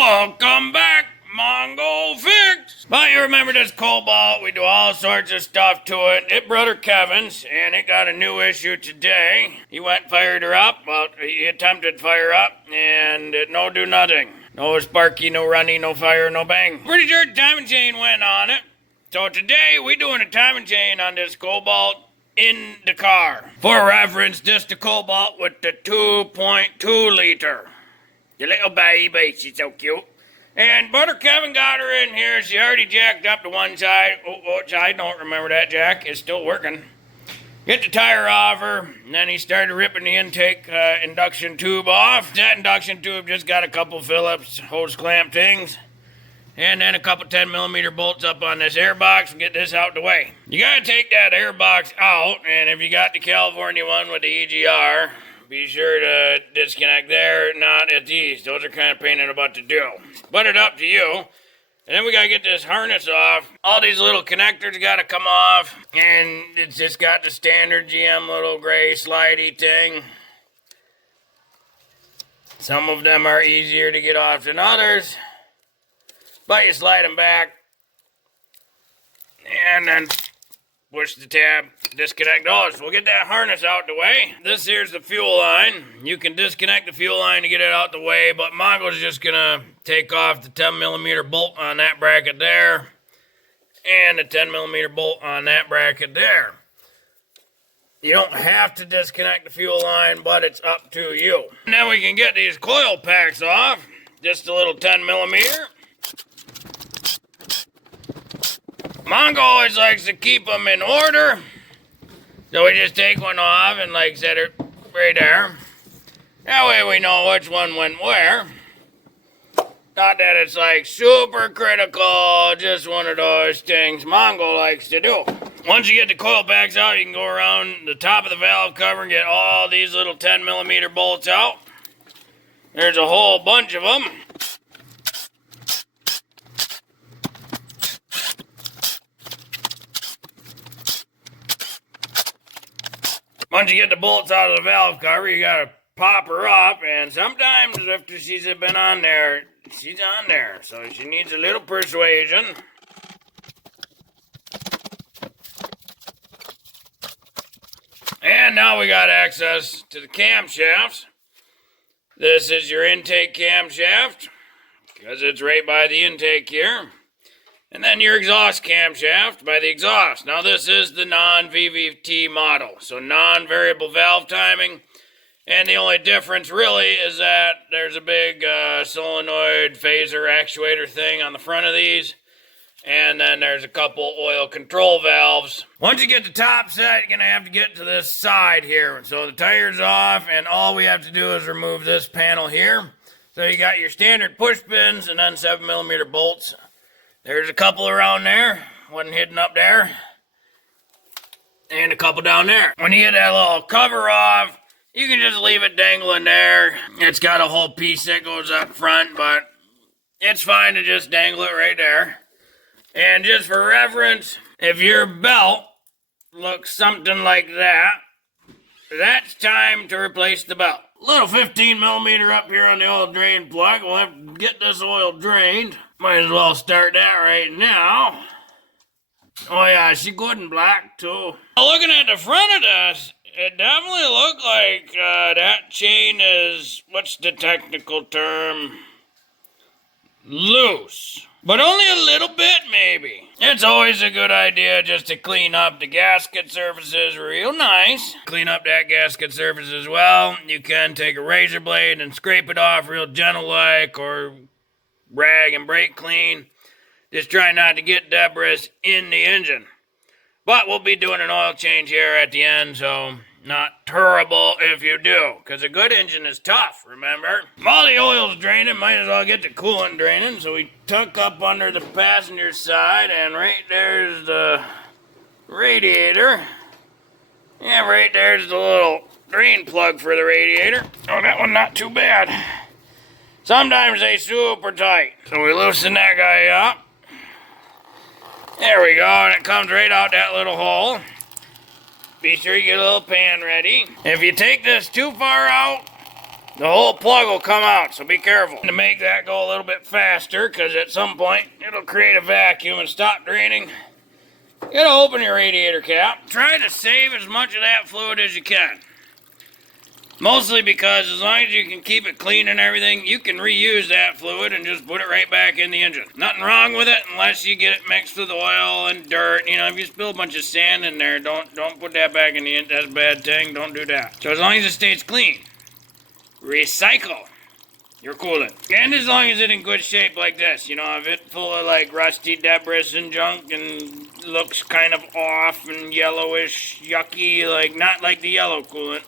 Welcome back, Mongo Fix. But you remember this Cobalt, we do all sorts of stuff to it. It's Brother Kevin's, and it got a new issue today. He went and fired her up. Well, he attempted to fire up, and it no do nothing. No sparky, no runny, no fire, no bang. Pretty sure the timing chain went on it. So today, we doing a timing chain on this Cobalt in the car. For reference, this the Cobalt with the 2.2 liter. The little baby, she's so cute. And Brother Kevin got her in here. She already jacked up to one side. Which I don't remember that jack. It's still working. Get the tire off her. And then he started ripping the intake induction tube off. That induction tube just got a couple Phillips hose clamp things. And then a couple 10mm bolts up on this air box and get this out the way. You gotta take that air box out. And if you got the California one with the EGR, be sure to disconnect there, not at these. Those are kind of pain in the butt to do. But it's up to you. And then we gotta get this harness off. All these little connectors gotta come off. And it's just got the standard GM little gray slidey thing. Some of them are easier to get off than others. But you slide them back. And then push the tab, disconnect those. We'll get that harness out the way. This here's the fuel line. You can disconnect the fuel line to get it out the way, but Mongo's just gonna take off the 10mm bolt on that bracket there, and the 10mm bolt on that bracket there. You don't have to disconnect the fuel line, but it's up to you. Now we can get these coil packs off. Just a little 10mm. Mongo always likes to keep them in order. So we just take one off and like set it right there. That way we know which one went where. Not that it's like super critical, just one of those things Mongo likes to do. Once you get the coil packs out, you can go around the top of the valve cover and get all these little 10mm bolts out. There's a whole bunch of them. Once you get the bolts out of the valve cover, you gotta pop her up, and sometimes after she's been on there, she's on there, so she needs a little persuasion. And now we got access to the camshafts. This is your intake camshaft, because it's right by the intake here. And then your exhaust camshaft by the exhaust. Now this is the non-VVT model, so non-variable valve timing. And the only difference really is that there's a big solenoid phaser actuator thing on the front of these. And then there's a couple oil control valves. Once you get the top set, you're gonna have to get to this side here. So the tire's off, and all we have to do is remove this panel here. So you got your standard push pins and then 7mm bolts. There's a couple around there, one hidden up there, and a couple down there. When you get that little cover off, you can just leave it dangling there. It's got a whole piece that goes up front, but it's fine to just dangle it right there. And just for reference, if your belt looks something like that, that's time to replace the belt. Little 15mm up here on the oil drain plug. We'll have to get this oil drained. Might as well start that right now. Oh yeah, she good and black too. Looking at the front of this, it definitely looked like that chain is, what's the technical term? Loose. But only a little bit, maybe. It's always a good idea just to clean up the gasket surfaces real nice. Clean up that gasket surface as well. You can take a razor blade and scrape it off real gentle-like, or rag and brake clean. Just try not to get debris in the engine. But we'll be doing an oil change here at the end, so not terrible if you do, because a good engine is tough, remember? While the oil's draining, might as well get the coolant draining. So we tuck up under the passenger side, and right there's the radiator. Yeah, right there's the little drain plug for the radiator. Oh, that one not too bad. Sometimes they super tight. So we loosen that guy up. There we go, and it comes right out that little hole. Be sure you get a little pan ready. If you take this too far out, the whole plug will come out, so be careful. To make that go a little bit faster, because at some point it'll create a vacuum and stop draining, you gotta open your radiator cap. Try to save as much of that fluid as you can. Mostly because as long as you can keep it clean and everything, you can reuse that fluid and just put it right back in the engine. Nothing wrong with it unless you get it mixed with oil and dirt. You know, if you spill a bunch of sand in there, don't put that back in the engine. That's a bad thing. Don't do that. So as long as it stays clean, recycle your coolant. And as long as it's in good shape like this, you know, if it's full of like rusty debris and junk and looks kind of off and yellowish, yucky, like not like the yellow coolant.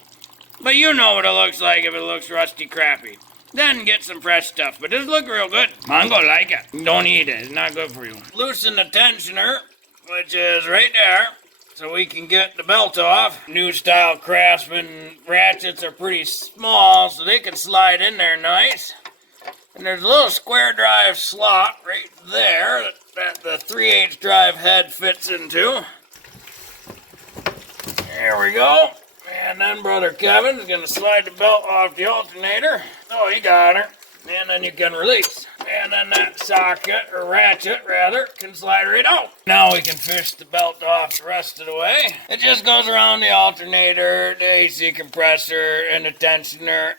But you know what it looks like if it looks rusty crappy. Then get some fresh stuff. But this look real good. Mongo like it. Don't eat it. It's not good for you. Loosen the tensioner, which is right there, so we can get the belt off. New style Craftsman ratchets are pretty small, so they can slide in there nice. And there's a little square drive slot right there that the 3/8 drive head fits into. There we go. And then Brother Kevin is going to slide the belt off the alternator. Oh, he got her. And then you can release. And then that socket, or ratchet rather, can slide right out. Now we can fish the belt off the rest of the way. It just goes around the alternator, the AC compressor, and the tensioner,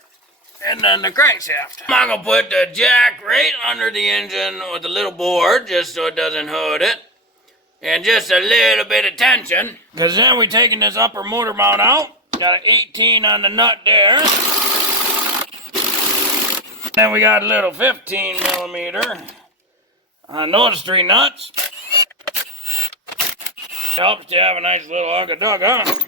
and then the crankshaft. I'm going to put the jack right under the engine with a little board, just so it doesn't hood it. And just a little bit of tension. Because then we're taking this upper motor mount out. Got an 18 on the nut there. Then we got a little 15 millimeter on those three nuts. Helps to have a nice little ugga-dugga.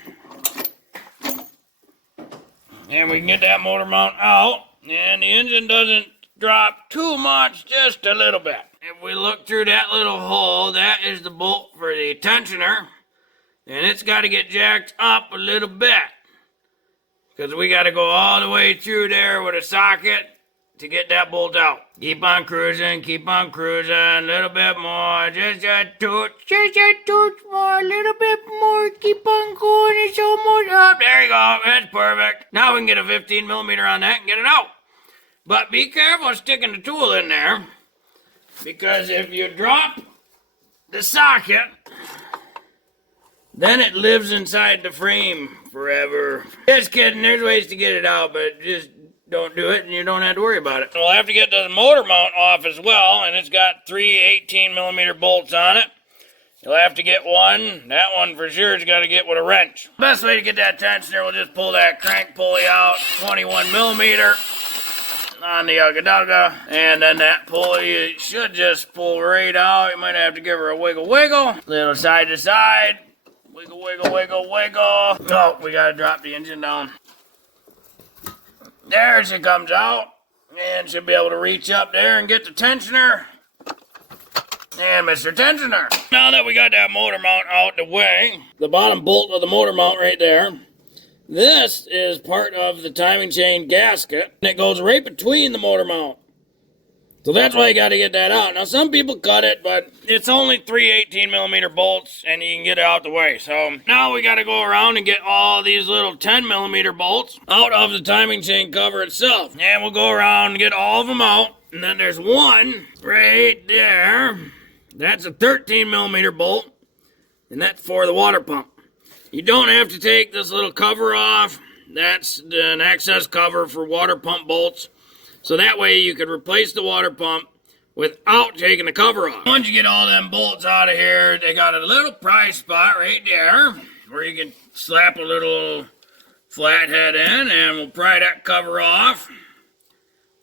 And we can get that motor mount out. And the engine doesn't drop too much, just a little bit. If we look through that little hole, that is the bolt for the tensioner. And it's got to get jacked up a little bit. Because we got to go all the way through there with a socket to get that bolt out. Keep on cruising, a little bit more, just a touch more, a little bit more, keep on going, it's almost up. There you go, that's perfect. Now we can get a 15 millimeter on that and get it out. But be careful sticking the tool in there, because if you drop the socket, then it lives inside the frame forever. Just kidding, there's ways to get it out, but just don't do it and you don't have to worry about it. We'll have to get the motor mount off as well, and it's got 3 18 millimeter bolts on it. You'll have to get one. That one for sure has got to get with a wrench. Best way to get that tensioner, we'll just pull that crank pulley out, 21 millimeter on the ugga-dugga, and then that pulley should just pull right out. You might have to give her a wiggle, little side to side. Wiggle. Oh, we gotta drop the engine down. There she comes out. And she'll be able to reach up there and get the tensioner. And Mr. Tensioner. Now that we got that motor mount out the way, the bottom bolt of the motor mount right there, this is part of the timing chain gasket. And it goes right between the motor mount. So that's why you got to get that out. Now, some people cut it, but it's only 3 18 millimeter bolts, and you can get it out the way. So now we got to go around and get all these little 10 millimeter bolts out of the timing chain cover itself. And we'll go around and get all of them out. And then there's one right there. That's a 13 millimeter bolt, and that's for the water pump. You don't have to take this little cover off. That's an access cover for water pump bolts. So that way you could replace the water pump without taking the cover off. Once you get all them bolts out of here, they got a little pry spot right there where you can slap a little flathead in, and we'll pry that cover off.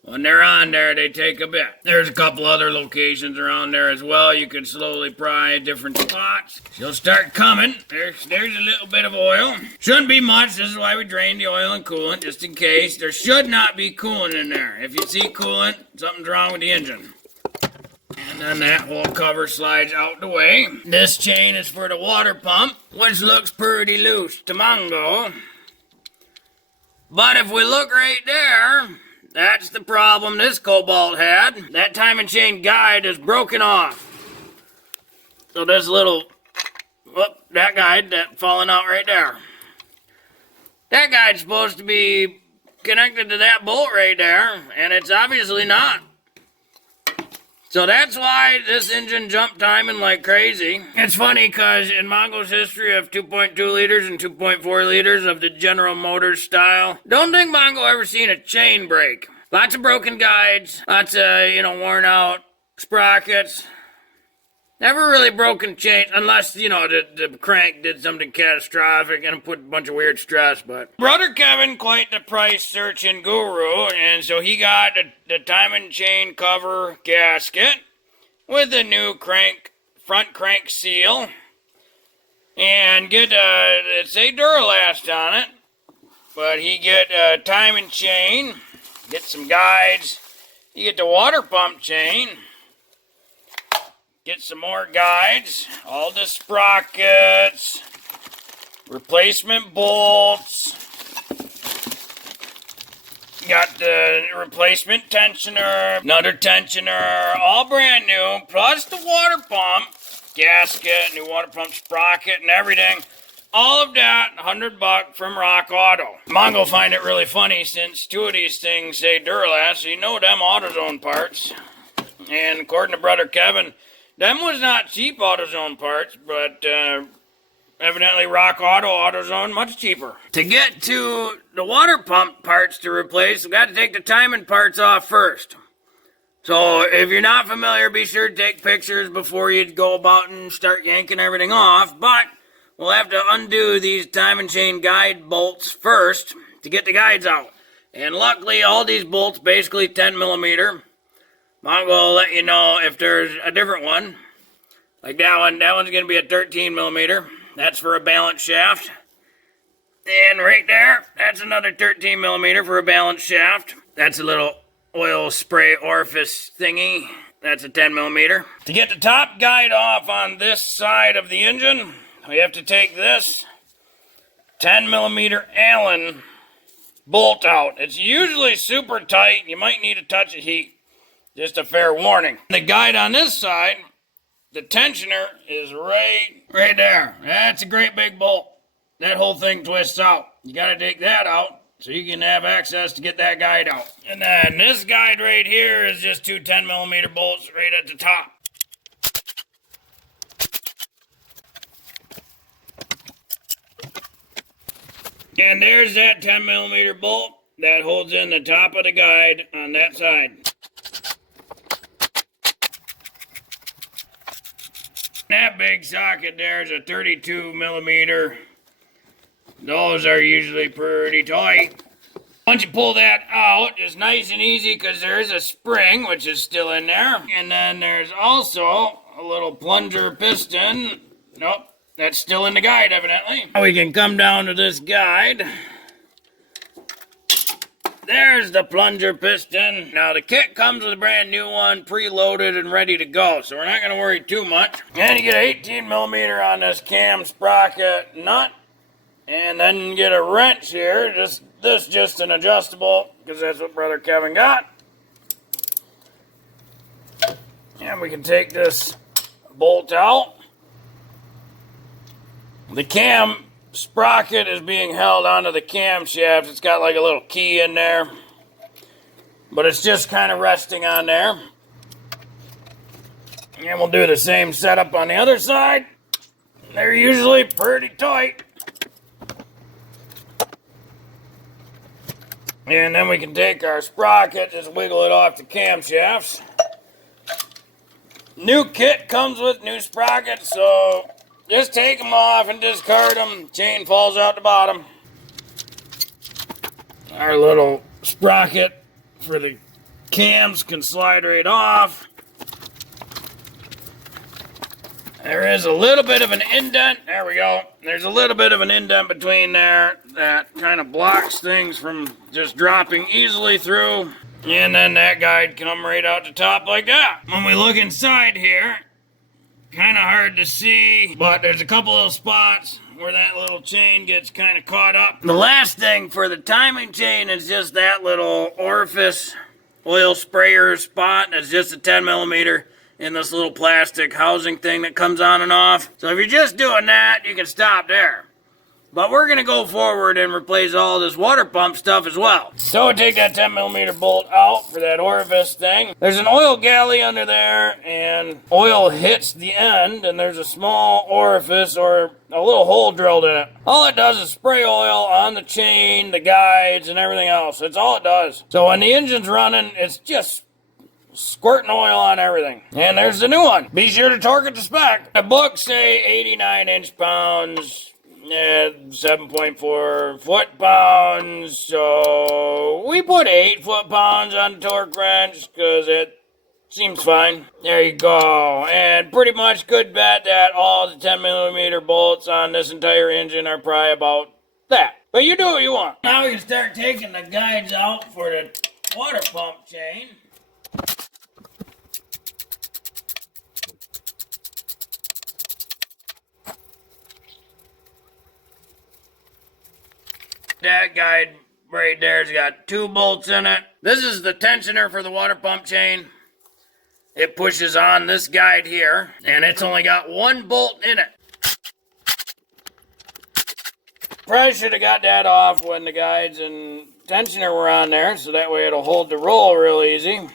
When they're on there, they take a bit. There's a couple other locations around there as well. You can slowly pry different spots. She'll start coming. There's a little bit of oil. Shouldn't be much. This is why we drain the oil and coolant, just in case. There should not be coolant in there. If you see coolant, something's wrong with the engine. And then that whole cover slides out the way. This chain is for the water pump, which looks pretty loose to Mongo. But if we look right there, that's the problem this Cobalt had. That timing chain guide is broken off. So this little, that guide that's falling out right there. That guide's supposed to be connected to that bolt right there, and it's obviously not. So that's why this engine jumped timing like crazy. It's funny because in Mongo's history of 2.2 liters and 2.4 liters of the General Motors style, don't think Mongo ever seen a chain break. Lots of broken guides, lots of, worn out sprockets. Never really broken chains, unless, the crank did something catastrophic and put a bunch of weird stress, but... Brother Kevin, quite the price-searching guru, and so he got the timing chain cover gasket with a new front crank seal, and get, it say Duralast on it, but he get a timing chain, get some guides, you get the water pump chain, get some more guides, all the sprockets, replacement bolts, got the replacement tensioner, another tensioner, all brand new, plus the water pump, gasket, new water pump sprocket and everything. All of that, $100 from Rock Auto. Mongo find it really funny since two of these things say Duralast, so you know them AutoZone parts. And according to Brother Kevin, them was not cheap AutoZone parts, but evidently Rock Auto, AutoZone, much cheaper. To get to the water pump parts to replace, we've got to take the timing parts off first. So if you're not familiar, be sure to take pictures before you go about and start yanking everything off. But we'll have to undo these timing chain guide bolts first to get the guides out. And luckily, all these bolts basically 10 millimeter. Mongo will let you know if there's a different one. Like that one. That one's going to be a 13 millimeter. That's for a balance shaft. And right there, that's another 13 millimeter for a balance shaft. That's a little oil spray orifice thingy. That's a 10 millimeter. To get the top guide off on this side of the engine, we have to take this 10 millimeter Allen bolt out. It's usually super tight. You might need a touch of heat. Just a fair warning. The guide on this side, the tensioner is right there. That's a great big bolt. That whole thing twists out. You gotta take that out so you can have access to get that guide out. And then this guide right here is just two 10 millimeter bolts right at the top. And there's that 10 millimeter bolt that holds in the top of the guide on that side. That big socket there is a 32 millimeter. Those are usually pretty tight. Once you pull that out, it's nice and easy because there is a spring, which is still in there. And then there's also a little plunger piston. Nope, that's still in the guide, evidently. Now we can come down to this guide. There's the plunger piston. Now the kit comes with a brand new one, preloaded and ready to go, so we're not going to worry too much. And you get an 18 millimeter on this cam sprocket nut, and then you get a wrench here. This just an adjustable, because that's what Brother Kevin got. And we can take this bolt out. The cam sprocket is being held onto the camshaft. It's got like a little key in there, but it's just kind of resting on there. And we'll do the same setup on the other side. They're usually pretty tight. And then we can take our sprocket, just wiggle it off the camshafts. New kit comes with new sprockets, so just take them off and discard them. Chain falls out the bottom. Our little sprocket for the cams can slide right off. There is a little bit of an indent. There we go. There's a little bit of an indent between there that kind of blocks things from just dropping easily through. And then that guide come right out the top like that. When we look inside here, kind of hard to see, but there's a couple of spots where that little chain gets kind of caught up. The last thing for the timing chain is just that little orifice oil sprayer spot. That's just a 10 millimeter in this little plastic housing thing that comes on and off. So if you're just doing that, you can stop there. But we're going to go forward and replace all this water pump stuff as well. So take that 10mm bolt out for that orifice thing. There's an oil galley under there, and oil hits the end, and there's a small orifice or a little hole drilled in it. All it does is spray oil on the chain, the guides, and everything else. That's all it does. So when the engine's running, it's just squirting oil on everything. And there's the new one. Be sure to torque it to spec. The books say 89 inch-pounds. 7.4 foot-pounds, so we put 8 foot-pounds on the torque wrench because it seems fine. There you go, and pretty much good bet that all the 10mm bolts on this entire engine are probably about that. But you do what you want. Now we can start taking the guides out for the water pump chain. That guide right there's got 2 bolts in it. This is the tensioner for the water pump chain. It pushes on this guide here, and it's only got 1 bolt in it. Probably should have got that off when the guides and tensioner were on there, so that way it'll hold the roll real easy.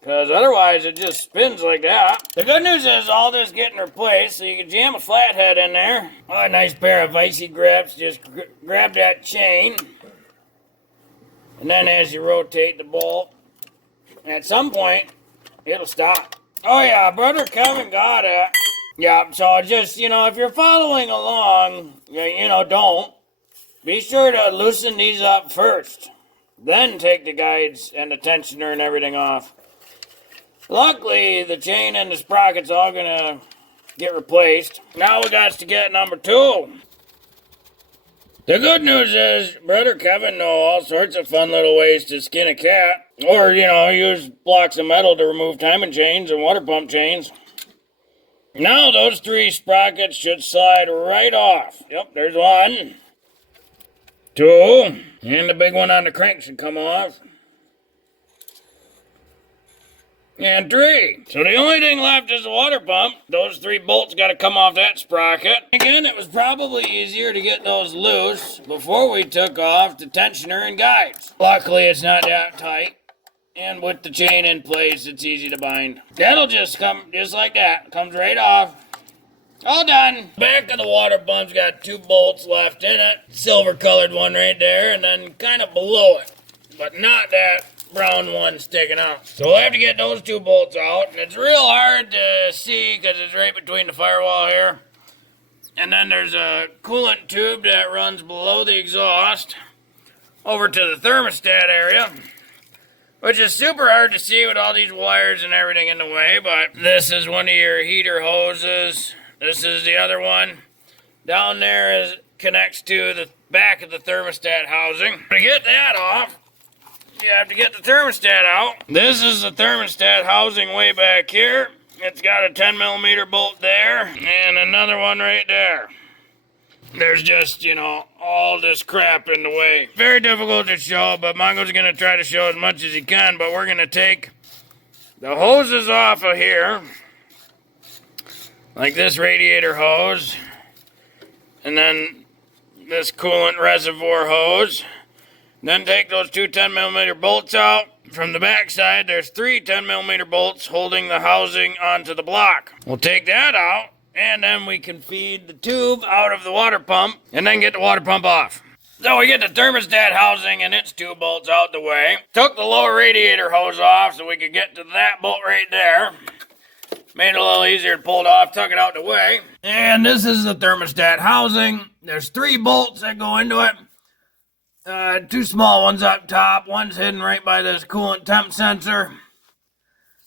Because otherwise it just spins like that. The good news is all this getting replaced, so you can jam a flathead in there. Oh, a nice pair of icy grips. Just grab that chain. And then as you rotate the bolt, at some point, it'll stop. Oh yeah, Brother Kevin got it. Yeah, so just, if you're following along, don't. Be sure to loosen these up first. Then take the guides and the tensioner and everything off. Luckily, the chain and the sprocket's all gonna get replaced. Now we got to get number 2. The good news is, Brother Kevin know all sorts of fun little ways to skin a cat. Or, use blocks of metal to remove timing chains and water pump chains. Now those 3 sprockets should slide right off. Yep, there's 1. 2. And the big one on the crank should come off. And 3. So the only thing left is the water pump. Those 3 bolts got to come off that sprocket. Again, it was probably easier to get those loose before we took off the tensioner and guides. Luckily, it's not that tight. And with the chain in place, it's easy to bind. That'll just come just like that. Comes right off. All done. Back of the water pump's got 2 bolts left in it. Silver colored one right there, and then kind of below it. But not that brown one sticking out. So we'll have to get those 2 bolts out. And it's real hard to see because it's right between the firewall here. And then there's a coolant tube that runs below the exhaust over to the thermostat area, which is super hard to see with all these wires and everything in the way. But this is one of your heater hoses. This is the other one. Down there connects to the back of the thermostat housing. To get that off, you have to get the thermostat out. This is the thermostat housing way back here. It's got a 10mm bolt there and another one right there. There's just, all this crap in the way. Very difficult to show, but Mongo's going to try to show as much as he can, but we're going to take the hoses off of here, like this radiator hose, and then this coolant reservoir hose. Then take those 2 10mm bolts out. From the back side, there's 3 10mm bolts holding the housing onto the block. We'll take that out, and then we can feed the tube out of the water pump, and then get the water pump off. So we get the thermostat housing and its 2 bolts out the way. Took the lower radiator hose off so we could get to that bolt right there. Made it a little easier to pull it off, tuck it out the way. And this is the thermostat housing. There's 3 bolts that go into it. 2 small ones up top. One's hidden right by this coolant temp sensor.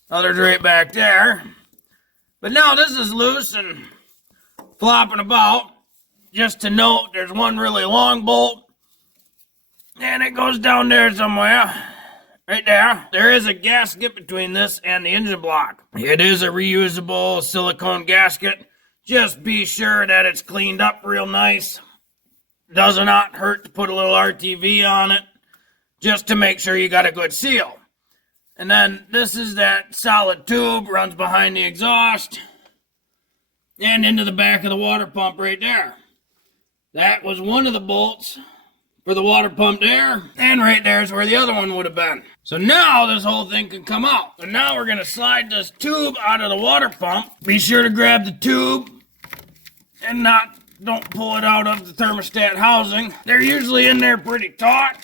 Other's right back there. But now this is loose and flopping about. Just to note, there's one really long bolt. And it goes down there somewhere. Right there. There is a gasket between this and the engine block. It is a reusable silicone gasket. Just be sure that it's cleaned up real nice. Does not hurt to put a little RTV on it, just to make sure you got a good seal. And then this is that solid tube, runs behind the exhaust, and into the back of the water pump right there. That was one of the bolts for the water pump there, and right there is where the other one would have been. So now this whole thing can come out. So now we're gonna slide this tube out of the water pump. Be sure to grab the tube and don't pull it out of the thermostat housing. They're usually in there pretty taut,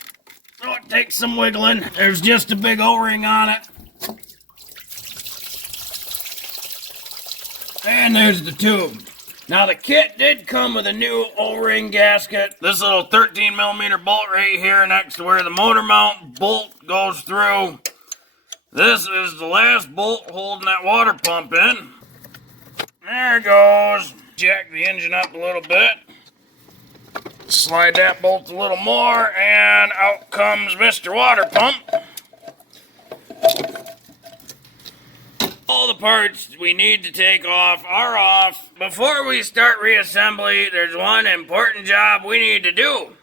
so it takes some wiggling. There's just a big O-ring on it. And there's the tube. Now the kit did come with a new O-ring gasket. This little 13mm bolt right here next to where the motor mount bolt goes through. This is the last bolt holding that water pump in. There it goes. Jack the engine up a little bit. Slide that bolt a little more, and out comes Mr. Water Pump. All the parts we need to take off are off. Before we start reassembly, there's one important job we need to do.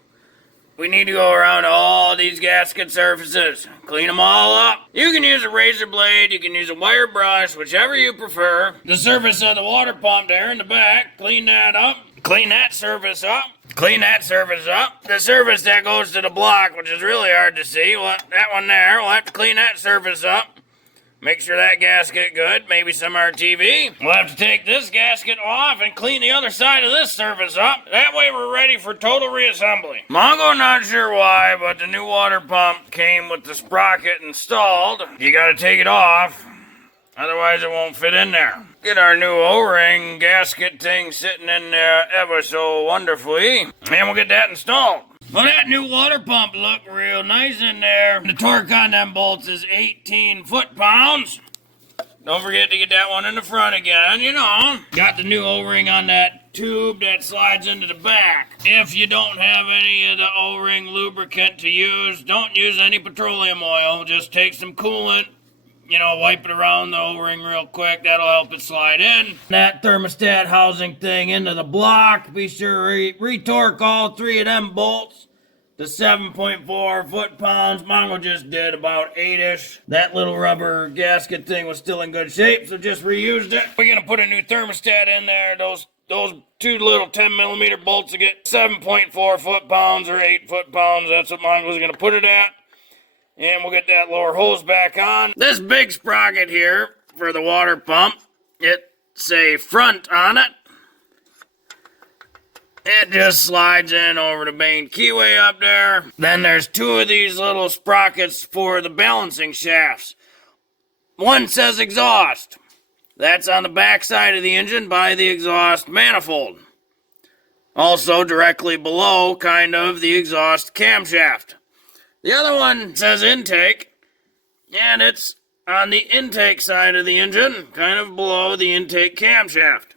We need to go around all these gasket surfaces, clean them all up. You can use a razor blade, you can use a wire brush, whichever you prefer. The surface of the water pump there in the back, clean that up. Clean that surface up. Clean that surface up. The surface that goes to the block, which is really hard to see, well, that one there, we'll have to clean that surface up. Make sure that gasket good, maybe some RTV. We'll have to take this gasket off and clean the other side of this surface up. That way we're ready for total reassembly. Mongo, not sure why, but the new water pump came with the sprocket installed. You gotta take it off, otherwise it won't fit in there. Get our new O-ring gasket thing sitting in there ever so wonderfully, and we'll get that installed. Well, that new water pump looked real nice in there. The torque on them bolts is 18 foot-pounds. Don't forget to get that one in the front again, you know. Got the new O-ring on that tube that slides into the back. If you don't have any of the O-ring lubricant to use, don't use any petroleum oil. Just take some coolant, you know, wipe it around the O-ring real quick. That'll help it slide in. That thermostat housing thing into the block. Be sure to re-torque all three of them bolts to 7.4 foot-pounds. Mongo just did about 8-ish. That little rubber gasket thing was still in good shape, so just reused it. We're gonna put a new thermostat in there. Those two little 10mm bolts to get 7.4 foot-pounds or 8 foot-pounds. That's what Mongo's gonna put it at. And we'll get that lower hose back on. This big sprocket here for the water pump, it's a front on it. It just slides in over the main keyway up there. Then there's two of these little sprockets for the balancing shafts. One says exhaust. That's on the back side of the engine by the exhaust manifold. Also directly below, kind of, the exhaust camshaft. The other one says intake, and it's on the intake side of the engine, kind of below the intake camshaft.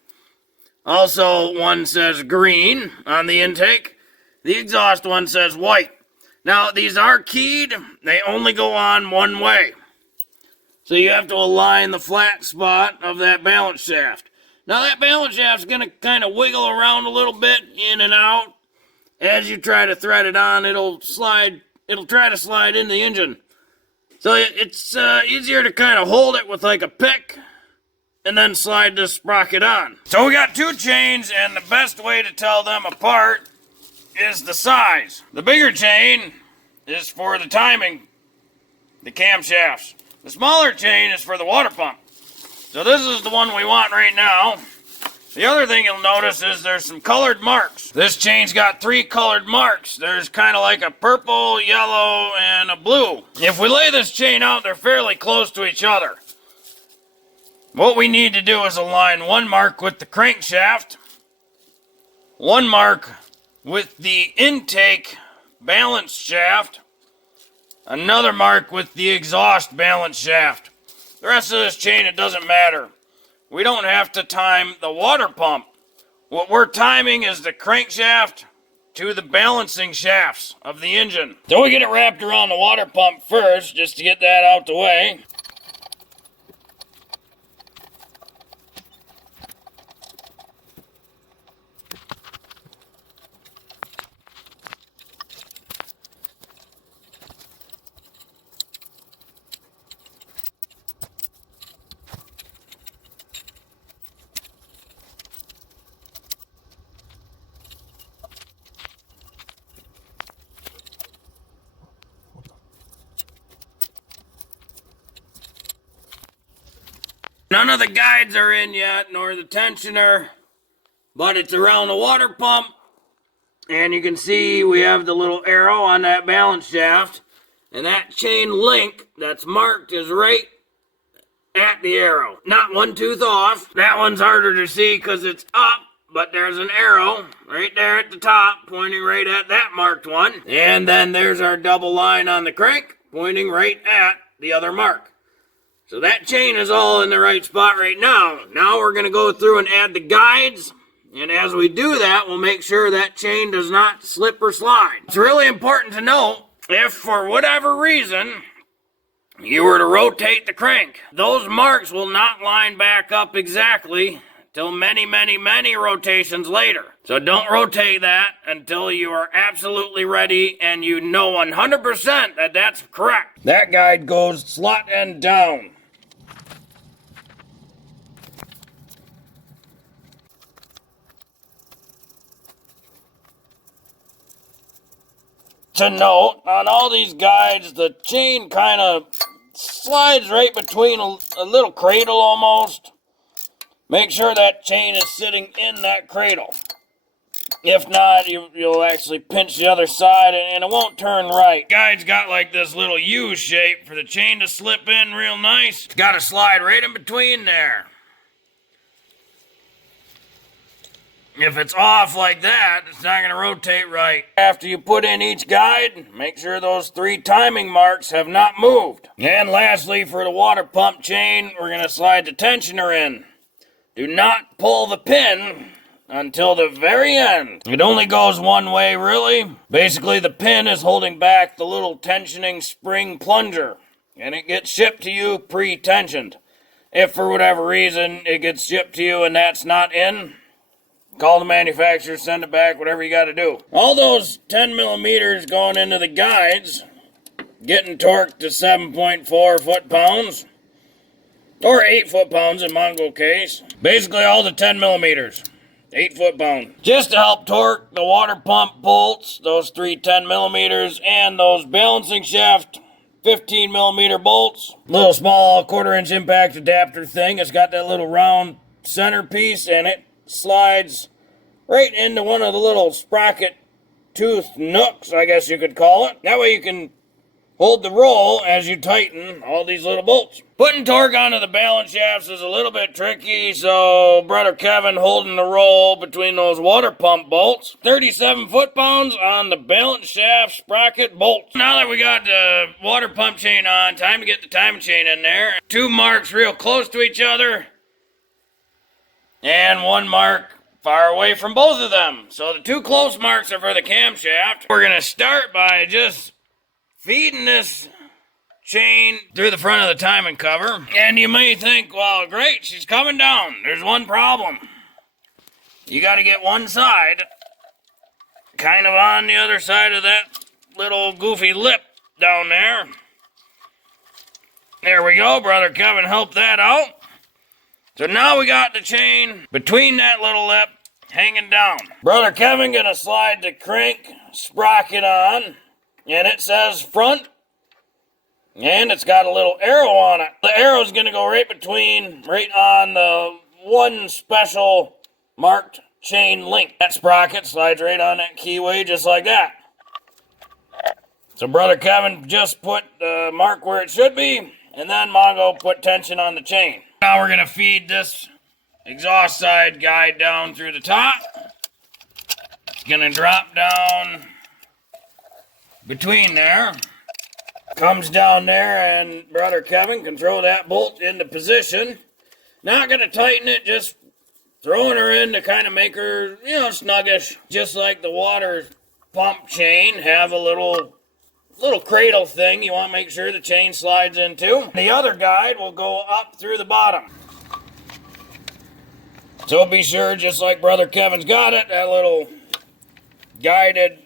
Also, one says green on the intake. The exhaust one says white. Now, these are keyed. They only go on one way. So you have to align the flat spot of that balance shaft. Now, that balance shaft's going to kind of wiggle around a little bit, in and out. As you try to thread it on, it'll try to slide in the engine. So it's easier to kind of hold it with like a pick and then slide this sprocket on. So we got two chains, and the best way to tell them apart is the size. The bigger chain is for the timing, the camshafts. The smaller chain is for the water pump. So this is the one we want right now. The other thing you'll notice is there's some colored marks. This chain's got 3 colored marks. There's kind of like a purple, yellow, and a blue. If we lay this chain out, they're fairly close to each other. What we need to do is align one mark with the crankshaft, one mark with the intake balance shaft, another mark with the exhaust balance shaft. The rest of this chain, it doesn't matter. We don't have to time the water pump. What we're timing is the crankshaft to the balancing shafts of the engine. So we get it wrapped around the water pump first, just to get that out the way. None of the guides are in yet, nor the tensioner, but it's around the water pump. And you can see we have the little arrow on that balance shaft. And that chain link that's marked is right at the arrow. Not one tooth off. That one's harder to see because it's up, but there's an arrow right there at the top pointing right at that marked one. And then there's our double line on the crank pointing right at the other mark. So that chain is all in the right spot right now. Now we're going to go through and add the guides. And as we do that, we'll make sure that chain does not slip or slide. It's really important to note, if for whatever reason you were to rotate the crank, those marks will not line back up exactly till many, many, many rotations later. So don't rotate that until you are absolutely ready and you know 100% that that's correct. That guide goes slot end down. To note, on all these guides, the chain kind of slides right between a little cradle almost. Make sure that chain is sitting in that cradle. If not, you'll actually pinch the other side and it won't turn right. Guide's got like this little U shape for the chain to slip in real nice. It's got to slide right in between there. If it's off like that, it's not going to rotate right. After you put in each guide, make sure those 3 timing marks have not moved. And lastly, for the water pump chain, we're going to slide the tensioner in. Do not pull the pin until the very end. It only goes one way, really. Basically, the pin is holding back the little tensioning spring plunger, and it gets shipped to you pre-tensioned. If for whatever reason it gets shipped to you and that's not in, call the manufacturer, send it back, whatever you got to do. All those 10 millimeters going into the guides, getting torqued to 7.4 foot-pounds, or 8 foot-pounds in Mongo case. Basically all the 10 millimeters, 8 foot-pounds. Just to help torque the water pump bolts, those 3 10 millimeters, and those balancing shaft 15 millimeter bolts. Little small 1/4 inch impact adapter thing. It's got that little round centerpiece and it slides right into one of the little sprocket tooth nooks, I guess you could call it. That way you can hold the roll as you tighten all these little bolts. Putting torque onto the balance shafts is a little bit tricky, so Brother Kevin holding the roll between those water pump bolts. 37 foot-pounds on the balance shaft sprocket bolts. Now that we got the water pump chain on, time to get the timing chain in there. 2 marks real close to each other, and 1 mark far away from both of them. So the 2 close marks are for the camshaft. We're going to start by just feeding this chain through the front of the timing cover. And you may think, well, great, she's coming down. There's one problem. You got to get one side kind of on the other side of that little goofy lip down there. There we go. Brother Kevin helped that out. So now we got the chain between that little lip hanging down. Brother Kevin gonna slide the crank sprocket on, and it says front, and it's got a little arrow on it. The arrow's gonna go right on the one special marked chain link. That sprocket slides right on that keyway just like that. So Brother Kevin just put the mark where it should be, and then Mongo put tension on the chain. Now we're going to feed this exhaust side guide down through the top. It's going to drop down between there. Comes down there, and Brother Kevin can throw that bolt into position. Not going to tighten it, just throwing her in to kind of make her, snuggish. Just like the water pump chain, have a little cradle thing you want to make sure the chain slides into. The other guide will go up through the bottom. So be sure, just like Brother Kevin's got it, that little guided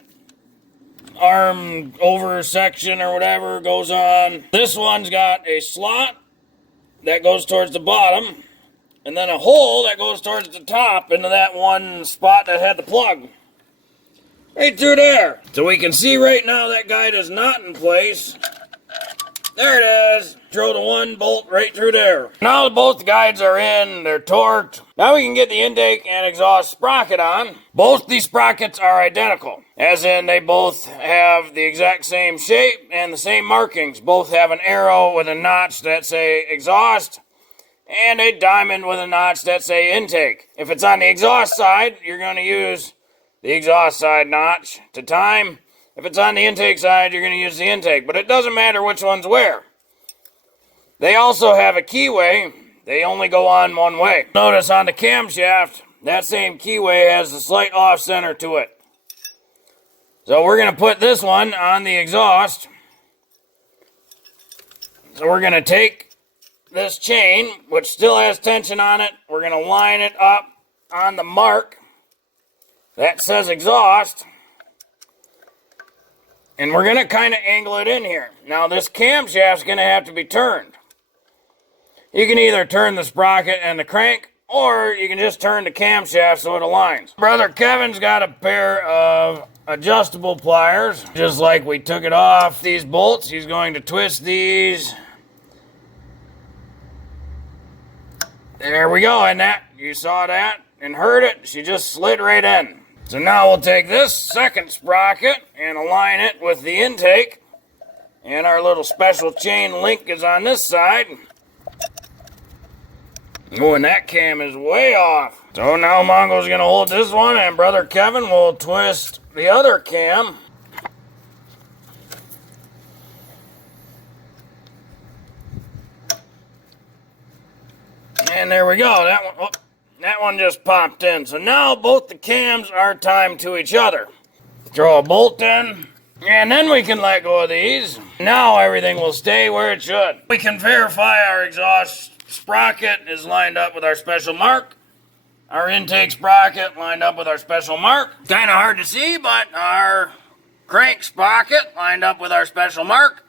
arm over section or whatever goes on. This one's got a slot that goes towards the bottom, and then a hole that goes towards the top into that one spot that had the plug. Right through there. So we can see right now that guide is not in place. There it is. Drilled a 1 bolt right through there. Now both guides are in, they're torqued. Now we can get the intake and exhaust sprocket on. Both these sprockets are identical, as in they both have the exact same shape and the same markings. Both have an arrow with a notch that say exhaust, and a diamond with a notch that say intake. If it's on the exhaust side, you're going to use the exhaust side notch to time. If it's on the intake side, you're going to use the intake, but it doesn't matter which one's where. They also have a keyway. They only go on one way. Notice on the camshaft, that same keyway has a slight off-center to it. So we're going to put this one on the exhaust. So we're going to take this chain, which still has tension on it, we're going to line it up on the mark that says exhaust. And we're going to kind of angle it in here. Now this camshaft's going to have to be turned. You can either turn the sprocket and the crank, or you can just turn the camshaft so it aligns. Brother Kevin's got a pair of adjustable pliers. Just like we took it off these bolts, he's going to twist these. There we go, and that, you saw that and heard it, she just slid right in. So now we'll take this second sprocket and align it with the intake. And our little special chain link is on this side. Oh, and that cam is way off. So now Mongo's going to hold this one, and Brother Kevin will twist the other cam. And there we go. That one just popped in. So now both the cams are timed to each other. Throw a bolt in, and then we can let go of these. Now everything will stay where it should. We can verify our exhaust sprocket is lined up with our special mark. Our intake sprocket lined up with our special mark. Kind of hard to see, but our crank sprocket lined up with our special mark.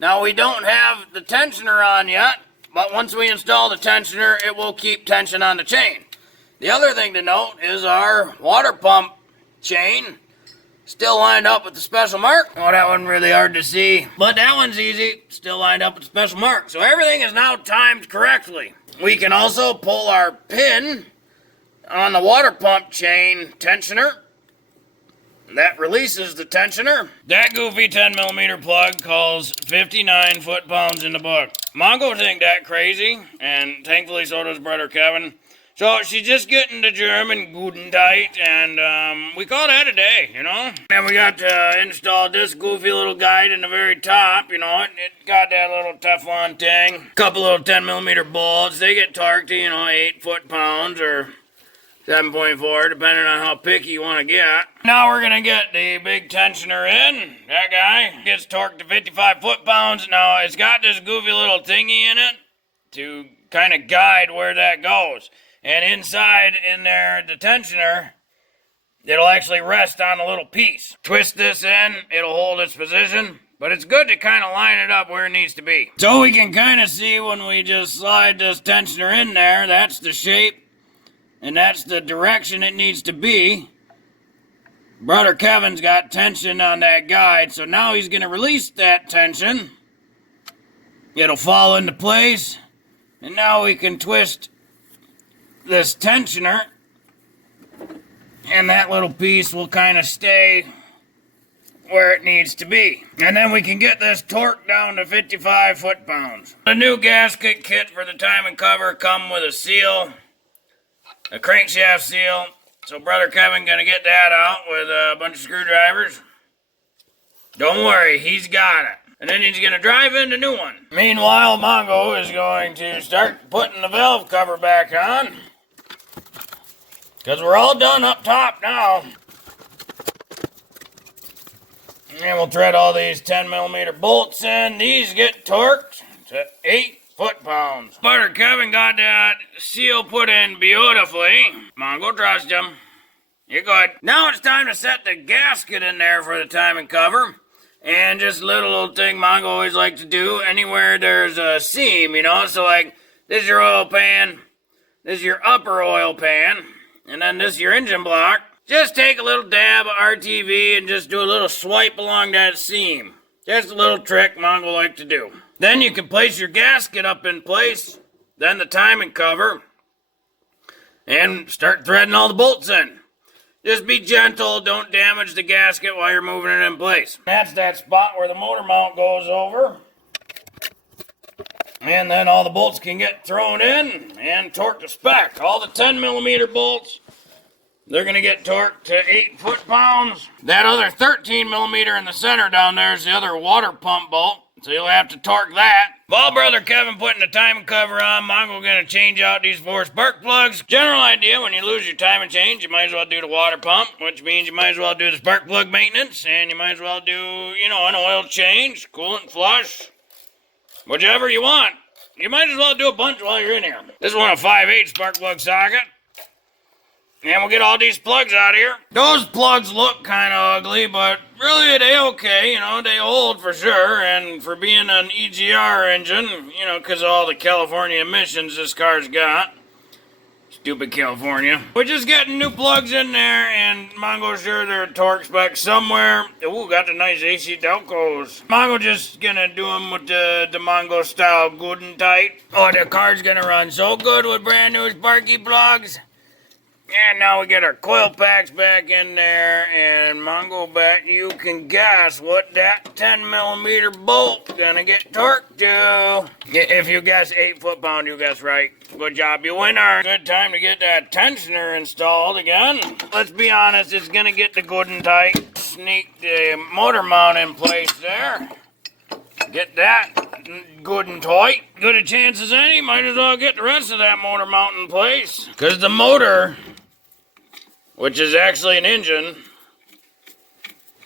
Now we don't have the tensioner on yet, but once we install the tensioner, it will keep tension on the chain. The other thing to note is our water pump chain still lined up with the special mark. Oh, that one really hard to see, but that one's easy. Still lined up with the special mark. So everything is now timed correctly. We can also pull our pin on the water pump chain tensioner. That releases the tensioner. That goofy 10mm plug calls 59 foot-pounds in the book. Mongo think that crazy, and thankfully so does Brother Kevin. So she's just getting the German Guten tight, and we call that a day, you know? And we got to install this goofy little guide in the very top, you know? It got that little Teflon thing. Couple little 10mm bolts. They get torqued to, 8 foot-pounds or 7.4, depending on how picky you want to get. Now we're going to get the big tensioner in. That guy gets torqued to 55 foot-pounds. Now, it's got this goofy little thingy in it to kind of guide where that goes. And inside in there, the tensioner, it'll actually rest on a little piece. Twist this in, it'll hold its position. But it's good to kind of line it up where it needs to be. So we can kind of see when we just slide this tensioner in there, that's the shape. And that's the direction it needs to be. Brother Kevin's got tension on that guide, so now he's going to release that tension. It'll fall into place. And now we can twist this tensioner. And that little piece will kind of stay where it needs to be. And then we can get this torque down to 55 foot-pounds. The new gasket kit for the timing cover come with a seal. A crankshaft seal. So Brother Kevin gonna get that out with a bunch of screwdrivers. Don't worry, he's got it. And then he's gonna drive in the new one. Meanwhile, Mongo is going to start putting the valve cover back on. Because we're all done up top now. And we'll thread all these 10mm bolts in. These get torqued to 8 foot-pounds. Brother Kevin got that seal put in beautifully. Mongo, trust him. You're good. Now it's time to set the gasket in there for the timing cover. And just a little thing Mongo always like to do. Anywhere there's a seam, So like, this is your oil pan. This is your upper oil pan. And then this is your engine block. Just take a little dab of RTV and just do a little swipe along that seam. Just a little trick Mongo like to do. Then you can place your gasket up in place, then the timing cover, and start threading all the bolts in. Just be gentle, don't damage the gasket while you're moving it in place. That's that spot where the motor mount goes over. And then all the bolts can get thrown in and torqued to spec. All the 10mm bolts, they're going to get torqued to 8 foot-pounds. That other 13mm in the center down there is the other water pump bolt, so you'll have to torque that. While Brother Kevin putting the timing cover on, Mongo going to change out these 4 spark plugs. General idea, when you lose your timing change, you might as well do the water pump, which means you might as well do the spark plug maintenance, and you might as well do, an oil change, coolant flush, whichever you want. You might as well do a bunch while you're in here. This is one a 5/8 spark plug socket. And we'll get all these plugs out of here. Those plugs look kind of ugly, but really they okay, they hold for sure. And for being an EGR engine, because of all the California emissions this car's got. Stupid California. We're just getting new plugs in there, and Mongo's sure they're torque spec somewhere. Ooh, got the nice AC Delcos. Mongo just gonna do them with the Mongo style good and tight. Oh, the car's gonna run so good with brand new sparky plugs. And now we get our coil packs back in there, and Mongo bet you can guess what that 10mm bolt gonna get torqued to. If you guess 8 foot-pound, you guess right. Good job, you winner. Good time to get that tensioner installed again. Let's be honest, it's gonna get the good and tight. Sneak the motor mount in place there. Get that good and tight. Good a chance as any, might as well get the rest of that motor mount in place. Because the motor, which is actually an engine,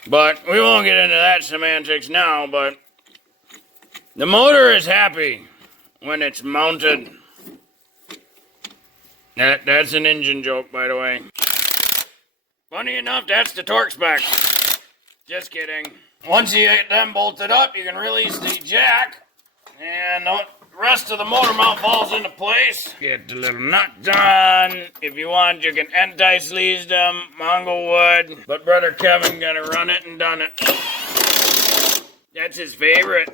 but we won't get into that semantics now, but the motor is happy when it's mounted. That's an engine joke, by the way. Funny enough, that's the torque spec. Just kidding. Once you get them bolted up, you can release the jack, and the rest of the motor mount falls into place. Get the little nuts on. If you want, you can anti-sleaze them. Mongo would, but Brother Kevin gonna run it and done it. That's his favorite.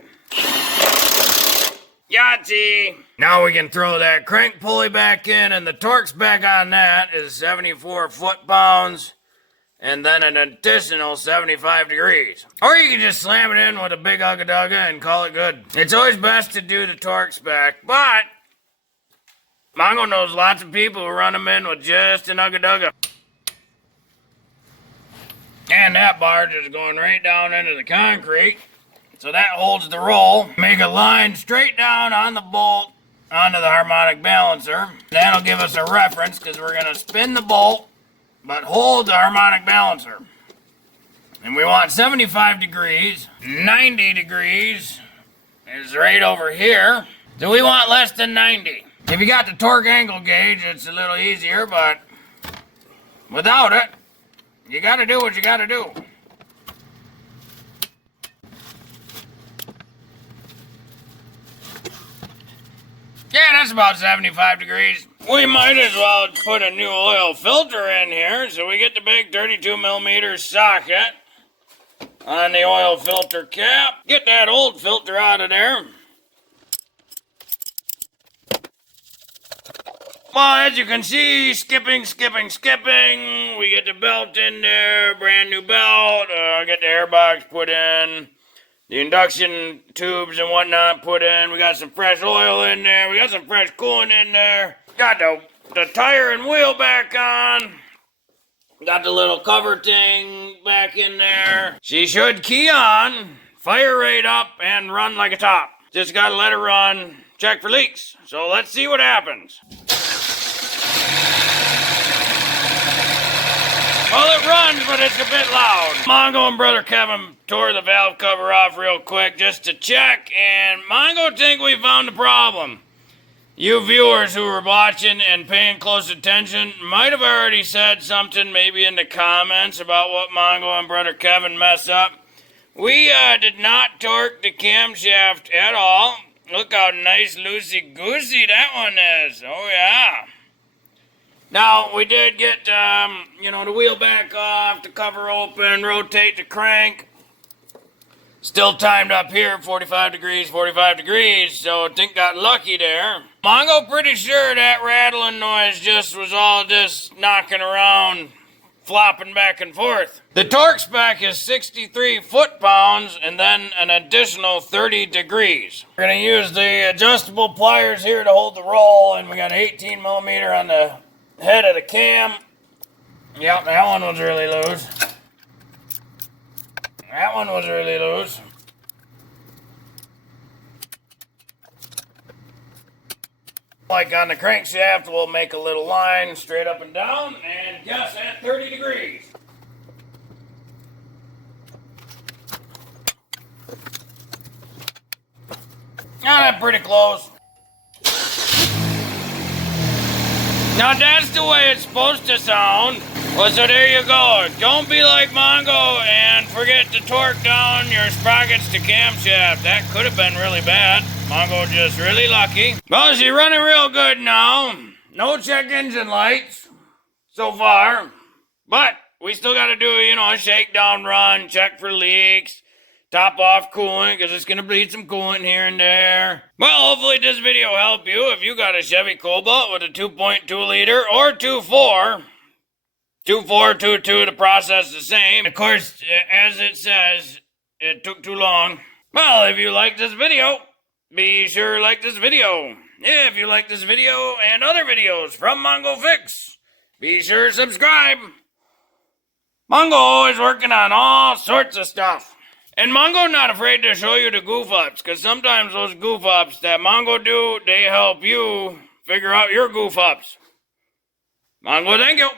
Yahtzee! Now we can throw that crank pulley back in, and the torque spec on that is 74 foot-pounds. And then an additional 75 degrees. Or you can just slam it in with a big ugga-dugga and call it good. It's always best to do the torque spec, but Mongo knows lots of people who run them in with just an ugga-dugga. And that barge is going right down into the concrete. So that holds the roll. Make a line straight down on the bolt onto the harmonic balancer. That'll give us a reference because we're going to spin the bolt but hold the harmonic balancer. And we want 75 degrees. 90 degrees is right over here. So we want less than 90. If you got the torque angle gauge, it's a little easier, but without it, you gotta do what you gotta do. Yeah, that's about 75 degrees. We might as well put a new oil filter in here, so we get the big 32mm socket on the oil filter cap. Get that old filter out of there. Well, as you can see, skipping. We get the belt in there, brand new belt. Get the airbox put in. The induction tubes and whatnot put in. We got some fresh oil in there. We got some fresh coolant in there. Got the tire and wheel back on. Got the little cover thing back in there. She should key on, fire rate up, and run like a top. Just gotta let her run, check for leaks. So let's see what happens. Well, it runs, but it's a bit loud. Mongo and Brother Kevin tore the valve cover off real quick just to check, and Mongo think we found the problem. You viewers who were watching and paying close attention might have already said something maybe in the comments about what Mongo and Brother Kevin messed up. We did not torque the camshaft at all. Look how nice loosey-goosey that one is. Oh, yeah. Now, we did get, the wheel back off, the cover open, rotate the crank. Still timed up here, 45 degrees, 45 degrees, so I think got lucky there. Mongo pretty sure that rattling noise was all just knocking around, flopping back and forth. The torque spec is 63 foot-pounds and then an additional 30 degrees. We're gonna use the adjustable pliers here to hold the roll, and we got an 18 millimeter on the head of the cam. Yep, that one was really loose. That one was really loose. Like on the crankshaft, we'll make a little line straight up and down, and guess at 30 degrees. Now that's pretty close. Now that's the way it's supposed to sound. Well, so there you go. Don't be like Mongo and forget to torque down your sprockets to camshaft. That could have been really bad. Mongo just really lucky. Well, she's running real good now. No check engine lights so far. But we still got to do, a shakedown run, check for leaks, top off coolant, because it's going to bleed some coolant here and there. Well, hopefully this video helped you. If you got a Chevy Cobalt with a 2.2 liter or 2.4, 2.4, 2.2, the process the same. Of course, as it says, it took too long. Well, if you like this video, be sure to like this video. If you like this video and other videos from Mongo Fix, be sure to subscribe. Mongo always working on all sorts of stuff. And Mongo not afraid to show you the goof ups, because sometimes those goof ups that Mongo do, they help you figure out your goof ups. Mongo, thank you.